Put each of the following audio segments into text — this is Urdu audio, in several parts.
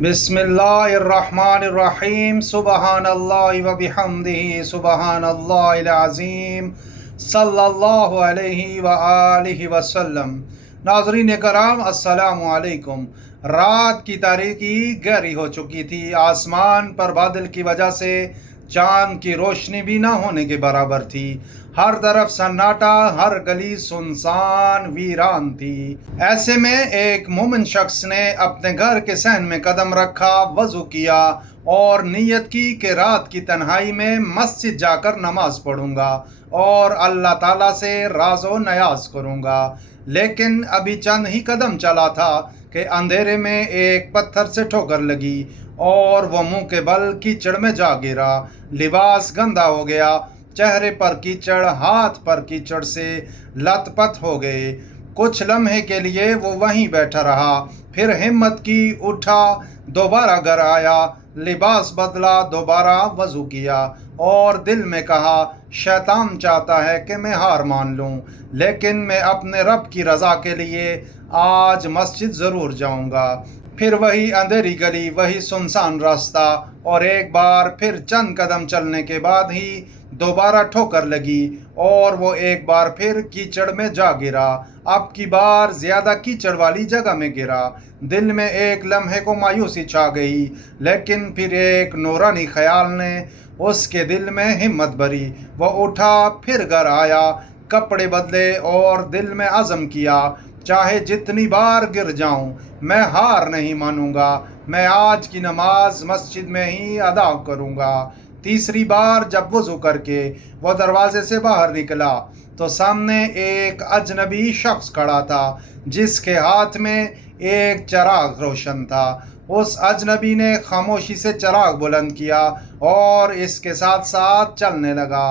بسم اللہ الرحمن الرحیم سبحان اللہ و بحمدہ سبحان اللہ العظیم صلی اللہ علیہ وآلہ وسلم۔ ناظرین کرام السلام علیکم۔ رات کی تاریکی گہری ہو چکی تھی، آسمان پر بادل کی وجہ سے چاند کی روشنی بھی نہ ہونے کے برابر تھی، ہر طرف سناٹا، ہر گلی سنسان ویران تھی۔ ایسے میں ایک مومن شخص نے اپنے گھر کے صحن میں قدم رکھا، وضو کیا اور نیت کی کہ رات کی تنہائی میں مسجد جا کر نماز پڑھوں گا اور اللہ تعالیٰ سے راز و نیاز کروں گا۔ لیکن ابھی چند ہی قدم چلا تھا کہ اندھیرے میں ایک پتھر سے ٹھوکر لگی اور وہ منہ کے بل کیچڑ میں جا گرا۔ لباس گندا ہو گیا، چہرے پر کیچڑ، ہاتھ پر کیچڑ سے لت پت ہو گئے۔ کچھ لمحے کے لیے وہ وہیں بیٹھا رہا، پھر ہمت کی، اٹھا، دوبارہ گھر آیا، لباس بدلا، دوبارہ وضو کیا اور دل میں کہا شیطان چاہتا ہے کہ میں ہار مان لوں، لیکن میں اپنے رب کی رضا کے لیے آج مسجد ضرور جاؤں گا۔ پھر وہی اندھیری گلی، وہی سنسان راستہ، اور ایک بار پھر چند قدم چلنے کے بعد ہی دوبارہ ٹھوکر لگی اور وہ ایک بار پھر کیچڑ میں جا گرا، اب کی بار زیادہ کیچڑ والی جگہ میں گرا۔ دل میں ایک لمحے کو مایوسی چھا گئی، لیکن پھر ایک نورانی خیال نے اس کے دل میں ہمت بھری۔ وہ اٹھا، پھر گھر آیا، کپڑے بدلے اور دل میں عزم کیا چاہے جتنی بار گر جاؤں میں ہار نہیں مانوں گا، میں آج کی نماز مسجد میں ہی ادا کروں گا۔ تیسری بار جب وضو کر کے وہ دروازے سے باہر نکلا تو سامنے ایک اجنبی شخص کھڑا تھا جس کے ہاتھ میں ایک چراغ روشن تھا۔ اس اجنبی نے خاموشی سے چراغ بلند کیا اور اس کے ساتھ ساتھ چلنے لگا۔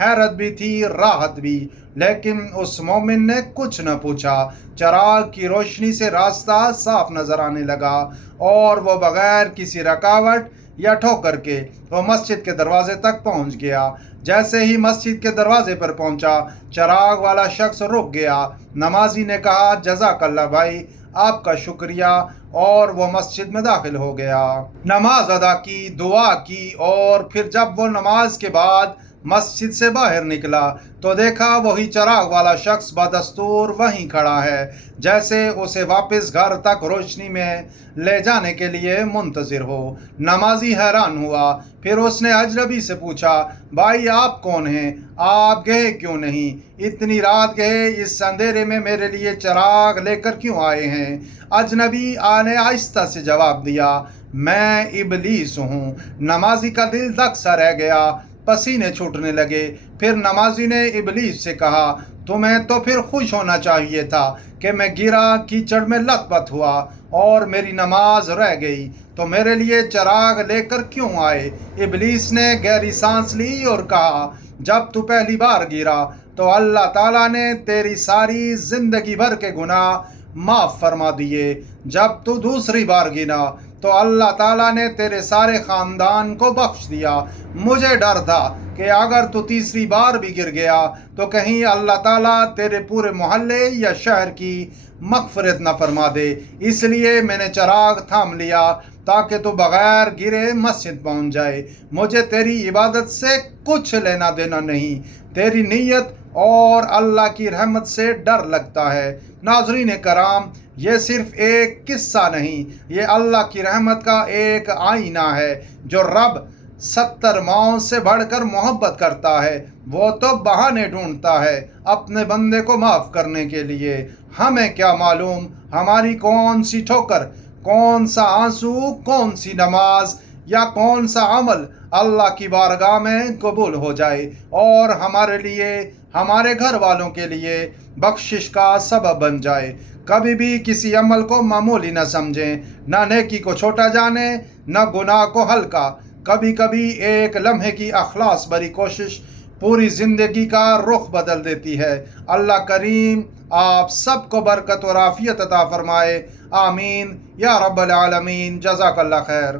حیرت بھی تھی، راحت بھی، لیکن اس مومن نے کچھ نہ پوچھا۔ چراغ کی روشنی سے راستہ صاف نظر آنے لگا اور وہ بغیر کسی رکاوٹ یا ٹھوکر کے وہ مسجد کے دروازے تک پہنچ گیا۔ جیسے ہی مسجد کے دروازے پر پہنچا، چراغ والا شخص رک گیا۔ نمازی نے کہا جزاک اللہ بھائی، آپ کا شکریہ، اور وہ مسجد میں داخل ہو گیا۔ نماز ادا کی، دعا کی، اور پھر جب وہ نماز کے بعد مسجد سے باہر نکلا تو دیکھا وہی چراغ والا شخص بدستور وہیں کھڑا ہے، جیسے اسے واپس گھر تک روشنی میں لے جانے کے لیے منتظر ہو۔ نمازی حیران ہوا، پھر اس نے اجنبی سے پوچھا بھائی آپ کون ہیں؟ آپ گئے کیوں نہیں؟ اتنی رات گئے، اس اندھیرے میں میرے لیے چراغ لے کر کیوں آئے ہیں؟ اجنبی نے آہستہ سے جواب دیا میں ابلیس ہوں۔ نمازی کا دل دھک سا رہ گیا، پسینے چھوٹنے لگے۔ پھر نمازی نے ابلیس سے کہا تمہیں تو پھر خوش ہونا چاہیے تھا کہ میں گرا، کیچڑ میں لت پت ہوا اور میری نماز رہ گئی، تو میرے لیے چراغ لے کر کیوں آئے؟ ابلیس نے گہری سانس لی اور کہا جب تو پہلی بار گرا تو اللہ تعالیٰ نے تیری ساری زندگی بھر کے گناہ معاف فرما دیے، جب تو دوسری بار گرا تو اللہ تعالیٰ نے تیرے سارے خاندان کو بخش دیا۔ مجھے ڈر تھا کہ اگر تو تیسری بار بھی گر گیا تو کہیں اللہ تعالیٰ تیرے پورے محلے یا شہر کی مغفرت نہ فرما دے، اس لیے میں نے چراغ تھام لیا تاکہ تو بغیر گرے مسجد پہنچ جائے۔ مجھے تیری عبادت سے کچھ لینا دینا نہیں، تیری نیت اور اللہ کی رحمت سے ڈر لگتا ہے۔ ناظرین کرام، یہ صرف ایک قصہ نہیں، یہ اللہ کی رحمت کا ایک آئینہ ہے۔ جو رب 70 ماؤں سے بڑھ کر محبت کرتا ہے، وہ تو بہانے ڈھونڈتا ہے اپنے بندے کو معاف کرنے کے لیے۔ ہمیں کیا معلوم ہماری کون سی ٹھوکر، کون سا آنسو، کون سی نماز یا کون سا عمل اللہ کی بارگاہ میں قبول ہو جائے اور ہمارے لیے، ہمارے گھر والوں کے لیے بخشش کا سبب بن جائے۔ کبھی بھی کسی عمل کو معمولی نہ سمجھیں، نہ نیکی کو چھوٹا جانیں، نہ گناہ کو ہلکا۔ کبھی کبھی ایک لمحے کی اخلاص بھری کوشش پوری زندگی کا رخ بدل دیتی ہے۔ اللہ کریم آپ سب کو برکت اور عافیت عطا فرمائے، آمین یا رب العالمین۔ جزاک اللہ خیر۔